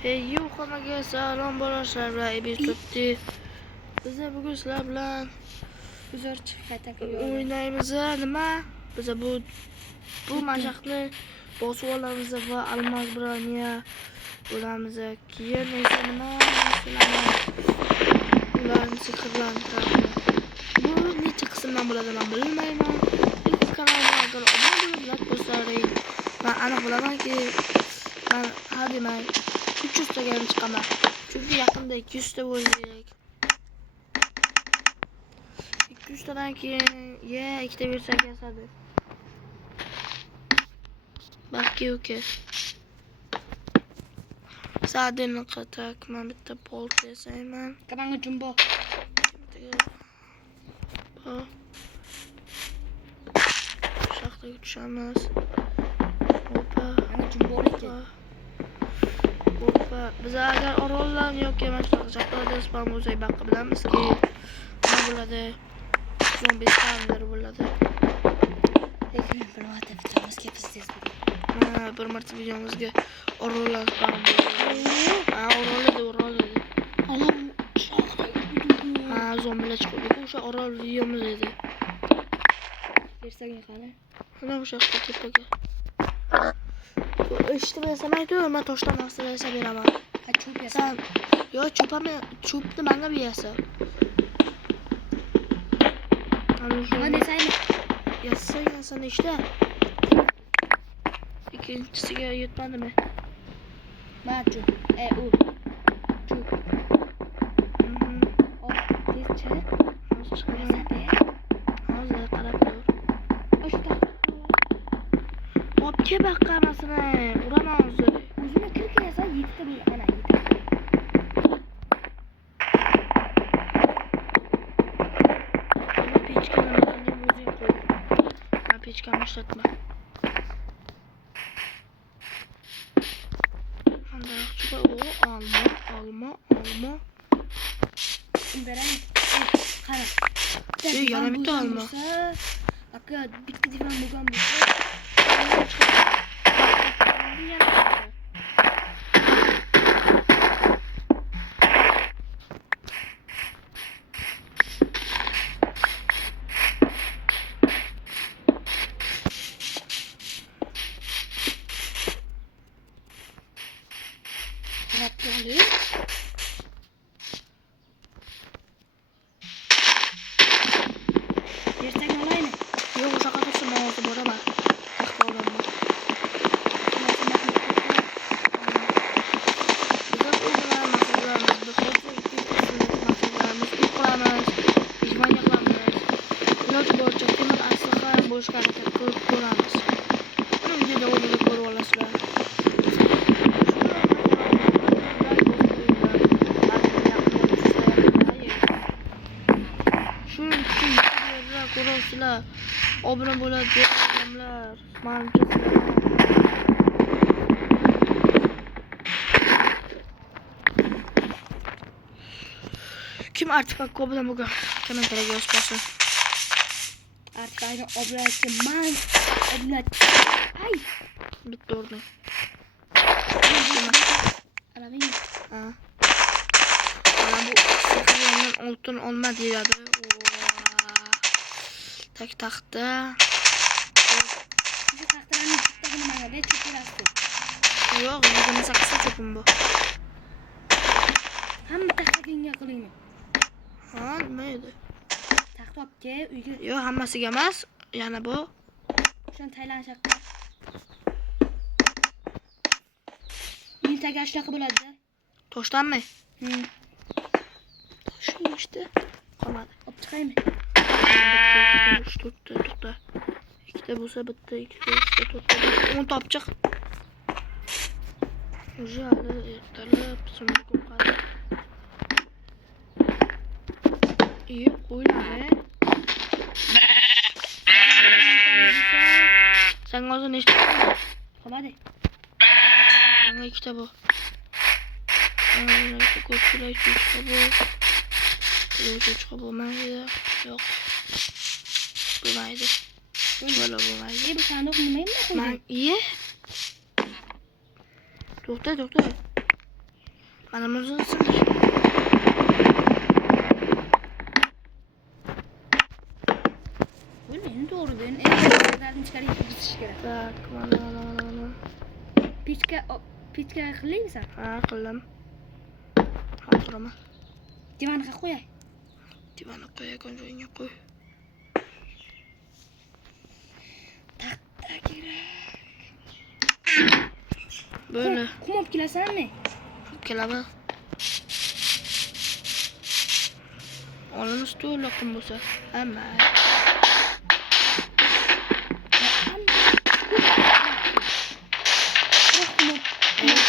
Hey, hammaga salom bo'lishlar bilan Ebistotdi. Biz bugun sizlar bilan o'ynaymiz. Nima? Biz bu mashaqni bosib olamiz va almaz braniya bo'lamiz. Keyin esa nima? Ularni sehrlantiradi. Bu necha qismdan bo'ladi men bilmayman. Lekin kanalimga agar obuna bo'lib like bossangiz, men aniq bilamanki, men hademay 300 taga chiqaman. Chunki yaqinda 200 ta bo'ldik. 200 tadan keyin ikkita bersak yasadi. Balki uka. Sadini qatak, men bitta bolt yasayman. Kamanga jumbo. Shaxtaga tushamiz. Hoppa, Ana jumbo ekan. Hoppa, biz agar orollarni yoki shaxtalarda spam bo'lsak baqa bilamizki, nima bo'ladi? Zombi spamlar bo'ladi. Lekin bir marta videomizga biz tez Ha, bir marta videomizga orollar spam bo'ladi. Ha, orol edi. Alam shaxtaga budu. Ha, zombilar chiqdi. O'sha orol videomiz edi. Bersaga qani. Mana o'sha yoqda tepaga. Eshitmaysan, men toshdan narsa yasab beraman. Ha, cho'p yasan. Yo, cho'pni menga berasa. Mana desaymi? Yasan işte. İkincisiga yetmadimi? Machu. U. Cho'p. Tez chiq. Hozir qarab tur. Oshta. Obke baqqamasini uraman o'zi. O'zini kirga yasa 7 ta bo'l. Ana 7. Pechkani o'zing qo'y. Men pechkani ishlatma. Alma. Berang. Qara. Yana bitta olma. Aka bitta divan bo'lgan bo'lsa, Yersang olaymi? Yo'q, o'sha qadar hozir boraman. Taxta olaman. Boshqa harakat qilib ko'ramiz. Buni videoda o'ylab ko'rib olasizlar. Shuning uchun ko'rasizlar. Obuna bo'ladi odamlar. Menimcha kim artifak bilan bo'lgan kommentariyga yozib qo'ysin. Artifakni oblachi man. Ay. Bitta o'rni. Alaming. Ha. Mana bu sehrlangan oltin olma deyiladi. Tak taxta. Bu taxtalarni bittagina mana cho'pirasiz. Yo'q, 28 ta cho'pim bu. Hamma taxtaga qilingmi? Ha, nima edi? Taxt olibga uyga. Yo'q, hammasiga emas. Yana bu. Shuni taylanshaqqa. Mintaga shunaqa bo'ladi-da. Toshdanmi? Shu işte. Qolmadi. Olib chiqaymi? To'rtta. Ikkita bo'lsa bitta, ikkita, to'rtta. 10 ta olib chiq. Уже hali ertalab sunduq qadi. Qo'ylar. Sen hozir nechta? Qolmadi. Mana ikkita bu. Mana ko'pchilik ikkita bu. Chiqib bo'lmaydi. Yo'q. Bo'lmaydi. Bo'lmaydi. Bu sanduq nimaga qo'ygan? To'xta. Mana buni sindir. Bilmiyorum doğru ben. Evden çıkarayım kızış kerak. Tak, mana. Pichka qilaymisan? Ha, qildim. Hozirmi? Divanga qo'yay. Divani qo'y, joyingga qo'y. Taxta kerak. Böyle. Qum olib kelasanmi? Kelaman. Olamiz to'la qum bo'lsa. Hamma.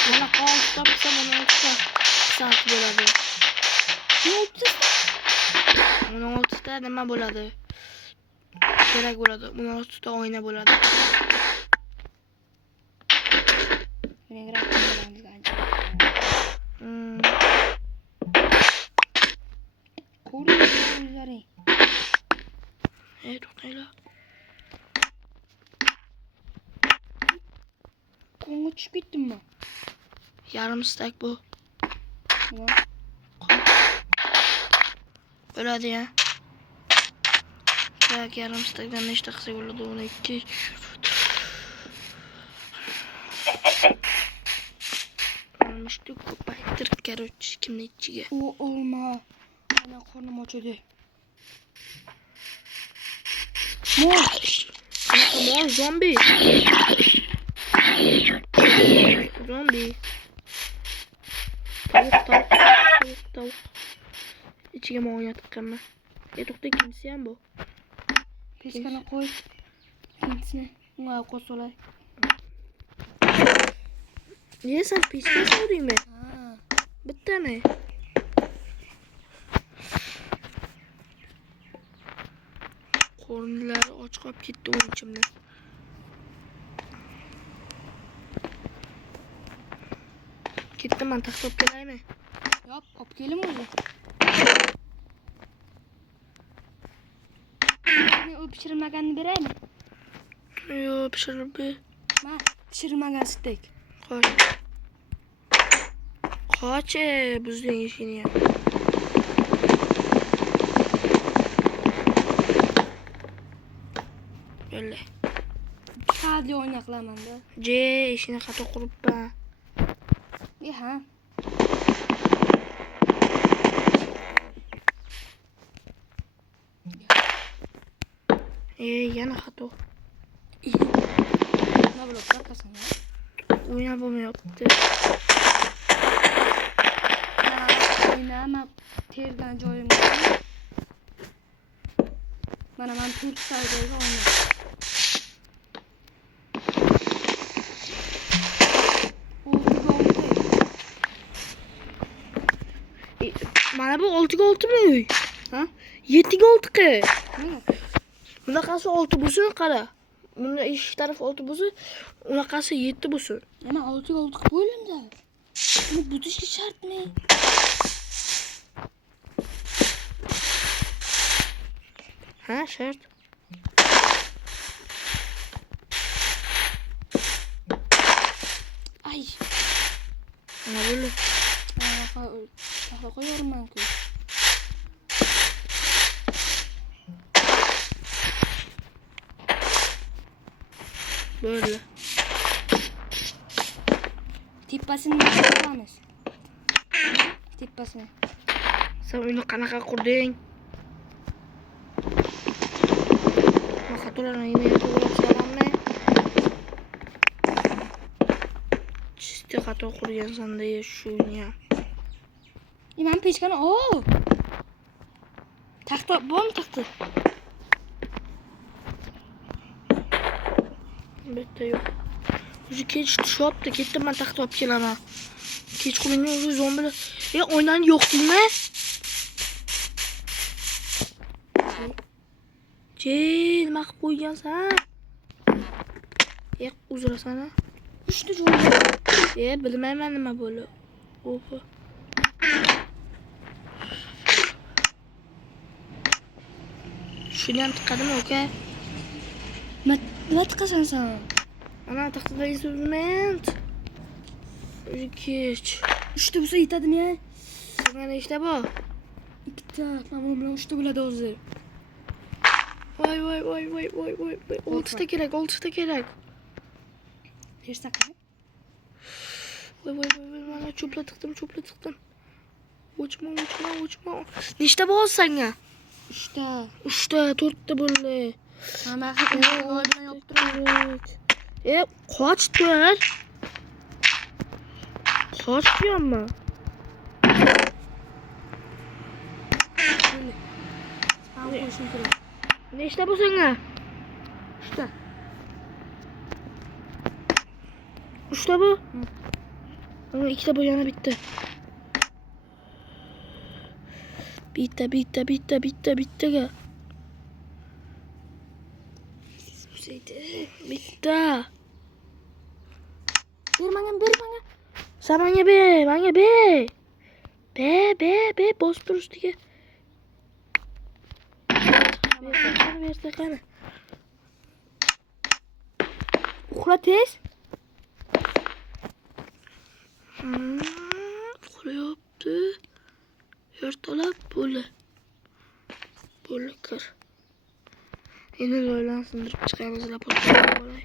Mana qolib topsa mana oltita saat bo'ladi. Mana oltita nima bo'ladi? Kerak bo'ladi. Mana oltita oyna bo'ladi. To'xtanglar. Qumga tushib ketdimmi? Yarim stak bu. Nima? Bo'ladi ya. Tak, yarim stakdan nechta qilsak bo'ladi? 12. Olmishdi ko'paytirib короче, kimni ichiga. O olma. Ana qornim ochadi. Mor zombi. Zombi. Tavuk. İçine mi oynattıklarını? To'xta ikkinchisi ham bu. Pechkani qo'y. Ikkinchisini unga qo'solay. Niye sen pechka so'raymi? Ha. Bittami? Qornlari och qolib ketdi o'yinchimni. Ketdim, men taxta olib kelaymi? Yop, olib kelim o'zi. Seni o pişirilmaganini beraymi? Yo, pishirib ber. Ma, pişirilmagan stek. Qoch, buzding ishini ham. Böyle. Hadi oyna qilaman da. Ishini xato quribman. Ha. Yana xato. Nima bo'lib qolsan? O'ynab bo'lmayapti. O'ynama tergan joyimda. Mana men 4 saydoga o'ynayman. Mana bu 6'ga 6mi? Ha? 7'ga 6'qi. Nima? Bunaqasi 6 bo'lsin, qara. Bunda eshik taraf 6 bo'lsa, unaqasi 7 bo'lsin. Ama 6'ga 6 bo'limda. Buni buzishga shartmi? Ha, shart. Ay. Mana böyle. Taxta qo'yarman-ku. Böyle. Tepasini qilamiz. Tepasini. Sen uyni qanaqa qurding? Men xatolarni yemay to'g'rilamayapmanmi? Chisti xato qurgansan-da shuni ham. Men pechkani taxta bormi taxta? Bitta yo'q. O'zi kech tushyapti, ketdim, men taxta olib kelaman. Kechqurungi o'zi zombilar. Oynani yo'q deymi? Nima qilib qo'ygansan? Uzrasan ha? 3 ta joy. Bilmayman nima bo'ldi. Oho. Shuni ham tiqadimi, aka? Nima tiqasan sen? Ana taxtada instrument. Kech. Uchta bo'lsa yetadimi ya? Mana işte bu. Ikkita. Mana bu bilan uchta bo'ladi hozir. Voy. 6 kerak, 6 kerak. Bersak. Voy, mana cho'pla tiqdim. O'chma. Nechta bol senga? 3ta. 3ta, 4ta bo'ldi. Mana haqida voy bilan yopib turaman. Qochdir. Qochmayapman. Spam qo'yishim kerak. Nechta bu senga? 3ta. 3ta bu? Ama 2ta bu yana bitti. Bittaga. Bitta. Ber menga. Sen bana be. Be, bos tur ustiga. Versakana. Uxla tez. Uxlayapti. Ertalab bo'li kir. Endi loylarni sindirib chiqamiz, lapotaga olay.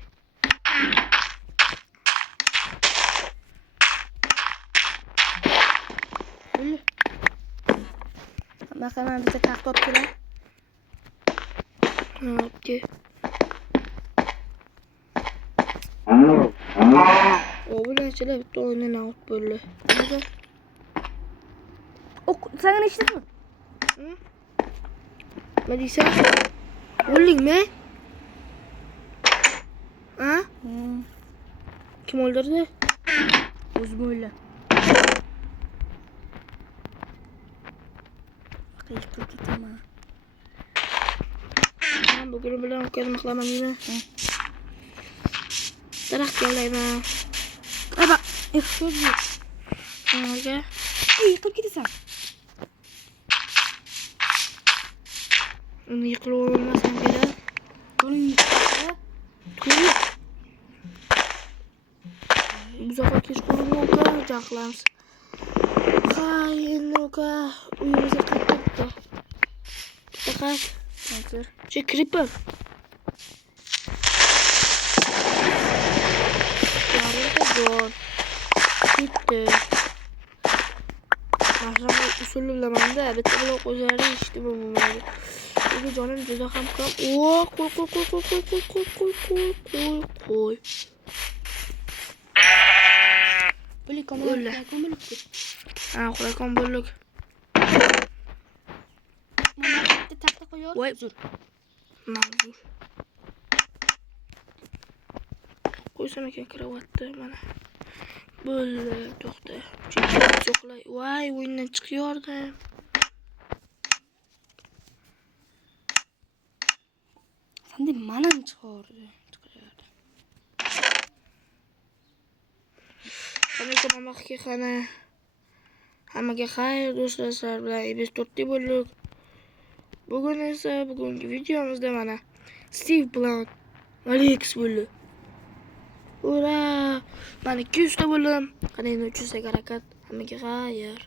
Mana bitta taxt olib kelay. Okey. O bilanchilar bitta o'yindan out bo'ldi. Nega? Sen ne işledin? Nima deysan? O'ldingmi? Ha? Kim o'ldirdi? O'zim o'yla. Qilib ketaman. Men bugun bilan o'tkazma qilaman deymi? Daraxt yollayman. Aba, xo'p. Nega? Yiqilib ketasan. Uni yiqilib olmasam kerak. Qo'ling yiqilsa, bu sefer kechqurun uka jaqlamiz. Ha, endi uka uyimizga qaytdi. Faqat hozir creeper. Yarımda zor. Bitti. Başlama usulü bilemem de. Bitti blok üzeri işte bu bunları. Bu canım juda ham kam. Oo, koy. Böyle Öyle. komik. Ha, qo'y kombolluk. Mana bitta taxta qo'yib, Voy. uzr. Ma'zur. Qo'ysam ekan kravatni mana. Bo'ldi, to'xta. Cho'qlay. Voy, o'yindan chiqyordim. Sen de manam chiqardi. Qanday mamoqqa qana. Hammaga xayr do'stlar, sizlar bilan biz 4 bo'ldik. Bugun esa bugungi videomizda mana Steve bilan Alex bo'ldi. Ura! Mana 200 ta bo'lim. Qanday 300 ta harakat. Hammaga xayr.